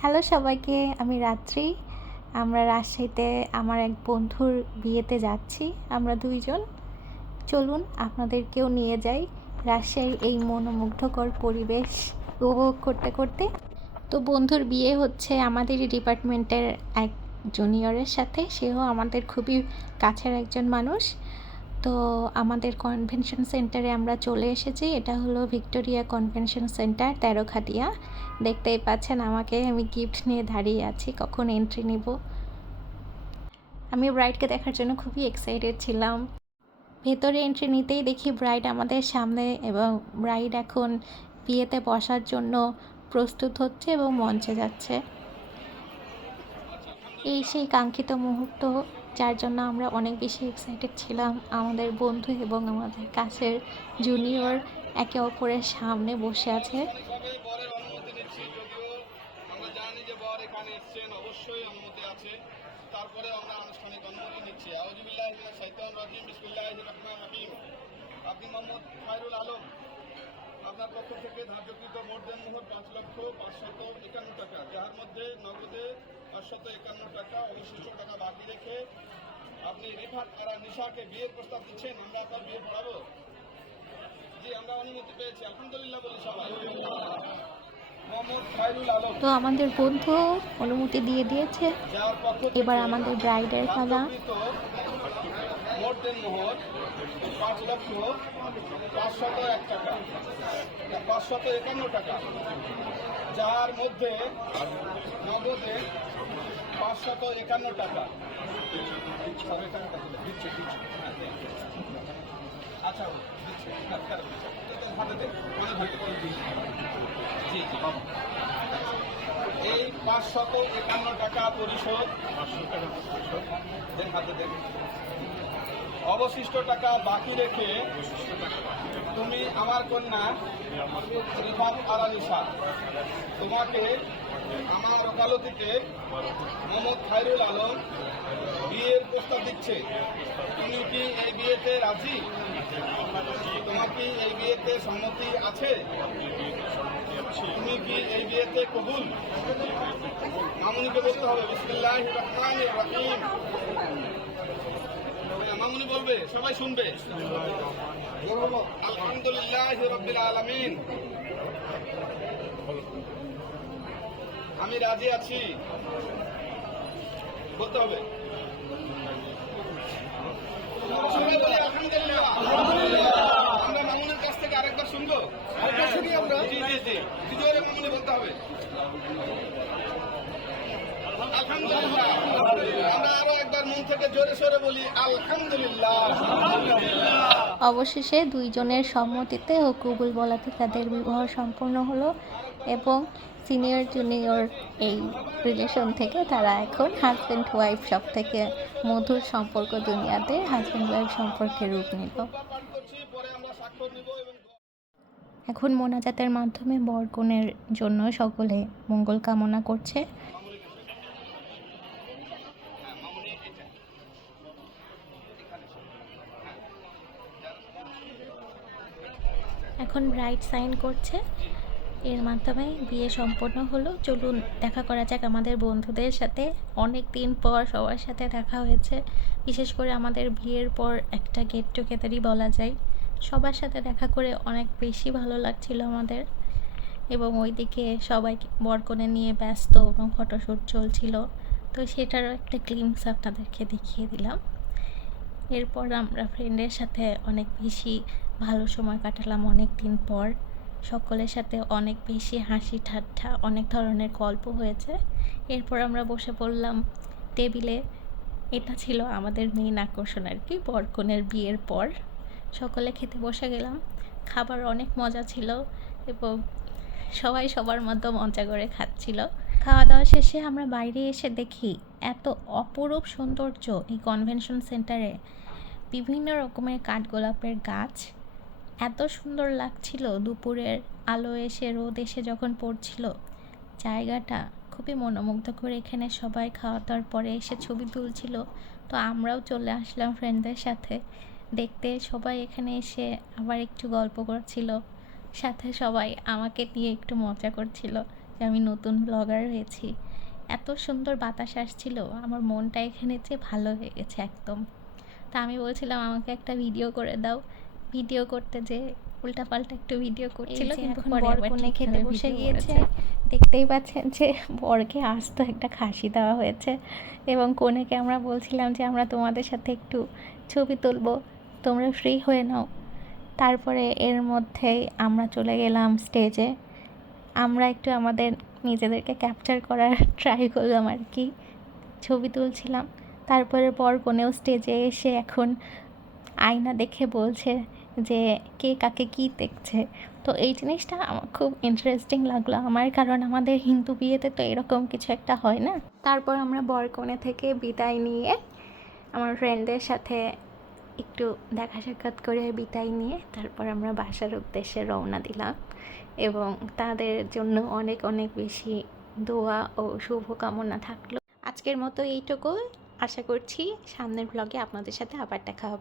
Hello সবাইকে, আমি রাত্রি। আমরা রাজশাহীতে আমার এক বন্ধুর বিয়েতে যাচ্ছি। আমরা দুইজন। চলুন আপনাদেরকেও নিয়ে যাই রাজশাহীর এই মনোমুগ্ধকর পরিবেশ উপভোগ করতে করতে। তো বন্ধুর বিয়ে হচ্ছে আমাদেরই ডিপার্টমেন্টের এক জুনিয়রের সাথে। সেও আমাদের খুবই কাছের একজন মানুষ। তো আমাদের কনভেনশন সেন্টারে আমরা চলে এসেছি। এটা হলো ভিক্টোরিয়া কনভেনশন সেন্টার, তেরোখাদিয়া। দেখতেই পাচ্ছেন আমাকে, আমি গিফট নিয়ে দাঁড়িয়ে আছি, কখন এন্ট্রি নিব। আমি ব্রাইডকে দেখার জন্য খুবই এক্সাইটেড ছিলাম। ভেতরে এন্ট্রি নিতেই দেখি ব্রাইড আমাদের সামনে, এবং ব্রাইড এখন বিয়েতে বসার জন্য প্রস্তুত হচ্ছে এবং মঞ্চে যাচ্ছে। এই সেই কাঙ্ক্ষিত মুহূর্ত, যার জন্য আমরা অনেক বেশি এক্সাইটেড ছিলাম। আমাদের বন্ধু এবং আমাদের কাছের জুনিয়র একে অপরের সামনে বসে আছে। তারপরে আমরা আনুষ্ঠানিক অনুমতি নিচ্ছি। আউযুবিল্লাহি মিনাশ শাইতানির রাজিম, বিসমিল্লাহির রহমানির রহিম। আপনি মোহাম্মদ খায়রুল আলম, আপনার পক্ষ থেকে ধার্যকৃত মোট দেনমোহর ৫,৫৫১ টাকা, যার মধ্যে নগদে ৫৫১ টাকা, অবশিষ্ট টাকা বাকি রেখে আপনি রিফাত আরা নিশাকে বিয়ের প্রস্তাব দিচ্ছেন। আমরা আপনার বিয়ে পড়াবো। জি, আমরা অনুমতি পেয়েছি, আলহামদুলিল্লাহ বলি সবাই। তো আমাদের বন্ধু অনুমতি দিয়ে দিয়েছে। এবার আমাদের ব্রাইডের পালা। মোট দেনমোহর ৫,৫০১ টাকা, ৫৫১ টাকা, যার মধ্যে নগদে ৫৫১ টাকা। আচ্ছা, এই ৫৫১ টাকা পরিশোধ, হাতে দেন। অবশিষ্ট টাকা বাকি রেখে তুমি আমার কন্যা রিফাত আরা নিশা, তোমাকে আমার ওকালতিতে মোহাম্মদ খায়রুল আলম বিয়ের প্রস্তাব দিচ্ছে। তুমি কি এই বিয়েতে রাজি? তোমার কি এই বিয়েতে সম্মতি আছে? তুমি কি এই বিয়েতে কবুল? মামুনিকে বলতে হবে বিসমিল্লাহির রহমানির রহিম। মামুনি বলবে, সবাই শুনবে। আলহামদুলিল্লাহি রাব্বিল আলামিন, আমি রাজি আছি বলতে হবে। সবাই বলি আলহামদুলিল্লাহ। আমরা মামুনের কাছ থেকে আরেকবার শুনবো। আমরা জি জি জি দ্বিতীয় মামুনি বলতে হবে আলহামদুলিল্লাহ। আমরা আরো একবার মন থেকে জোরে সোরে বলি আলহামদুলিল্লাহ। অবশেষে দুইজনের সম্মতিতে ও কবুল বলাতে তাদের বিবাহ সম্পন্ন হলো, এবং সিনিয়র জুনিয়র এই রিলেশন থেকে তারা এখন হাজব্যান্ড ওয়াইফ, সব থেকে মধুর সম্পর্ক দুনিয়াতে হাজব্যান্ড ওয়াইফ সম্পর্কের রূপ নিল। এখন মোনাজাতের মাধ্যমে বরকনের জন্য সকলে মঙ্গল কামনা করছে। এখন ব্রাইড সাইন করছে, এর মাধ্যমে বিয়ে সম্পন্ন হলো। চলুন দেখা করা যাক আমাদের বন্ধুদের সাথে। অনেক দিন পর সবার সাথে দেখা হয়েছে, বিশেষ করে আমাদের বিয়ের পর একটা গেট টুগেদারই বলা যায়। সবার সাথে দেখা করে অনেক বেশি ভালো লাগছিল আমাদের, এবং ওইদিকে সবাই বরকনে নিয়ে ব্যস্ত এবং ফটোশ্যুট চলছিল। তো সেটারও একটা গ্লিম্পস আপনাদেরকে দেখিয়ে দিলাম। এরপর আমরা ফ্রেন্ডের সাথে অনেক বেশি ভালো সময় কাটালাম অনেক দিন পর। সকলের সাথে অনেক বেশি হাসি ঠাট্টা, অনেক ধরনের গল্প হয়েছে। এরপর আমরা বসে পড়লাম টেবিলে। এটা ছিল আমাদের মেইন আকর্ষণ আর কি, বরকনের বিয়ের পর সকলে খেতে বসে গেলাম। খাবার অনেক মজা ছিল, এবং সবাই সবার মতো মজা করে খাচ্ছিল। খাওয়া দাওয়া শেষে আমরা বাইরে এসে দেখি এত অপরূপ সৌন্দর্য এই কনভেনশন সেন্টারে। বিভিন্ন রকমের কাঠগোলাপের গাছ, এত সুন্দর লাগছিল। দুপুরের আলো এসে, রোদ এসে যখন পড়ছিল, জায়গাটা খুবই মনোমুগ্ধ করে। এখানে সবাই খাওয়া দাওয়ার পরে এসে ছবি তুলছিল। তো আমরাও চলে আসলাম ফ্রেন্ডদের সাথে দেখতে। সবাই এখানে এসে আবার একটু গল্প করছিল, সাথে সবাই আমাকে নিয়ে একটু মজা করছিল। যে আমি নতুন ব্লগার হয়েছি। এত সুন্দর বাতাস আসছিল, আমার মনটা এখানে যে ভালো হয়ে গেছে একদম। তা আমি বলছিলাম আমাকে একটা ভিডিও করে দাও, ভিডিও করতে যে উল্টাপাল্টা একটু ভিডিও করছিল, কিন্তু এখন পরে বর আবার কনে খেতে ঠিকভাবে বসে ভিডিও গিয়েছে। করেছে। দেখতেই পাচ্ছেন যে বরকে আস্ত একটা খাসি দেওয়া হয়েছে, এবং কনেকে আমরা বলছিলাম যে আমরা তোমাদের সাথে একটু ছবি তুলবো, তোমরা ফ্রি হয়ে নাও। তারপরে এর মধ্যেই আমরা চলে গেলাম স্টেজে। আমরা একটু আমাদের নিজেদেরকে ক্যাপচার করার ট্রাই করলাম আর কি, ছবি তুলছিলাম। তারপরে বর কনেও স্টেজে এসে এখন আয়না দেখে বলছে যে কে কাকে কী দেখছে। তো এই জিনিসটা আমার খুব ইন্টারেস্টিং লাগলো আমার, কারণ আমাদের হিন্দু বিয়েতে তো এরকম কিছু একটা হয় না। তারপর আমরা বর কনে থেকে বিদায় নিয়ে আমার ফ্রেন্ডদের সাথে একটু দেখা সাক্ষাৎ করে বিদায় নিয়ে তারপর আমরা বাসার উদ্দেশ্যে রওনা দিলাম, এবং তাদের জন্য অনেক অনেক বেশি দোয়া ও শুভকামনা থাকলো। আজকের মতো এইটুকু, আশা করছি সামনের ব্লগে আপনাদের সাথে আবার দেখা হবে।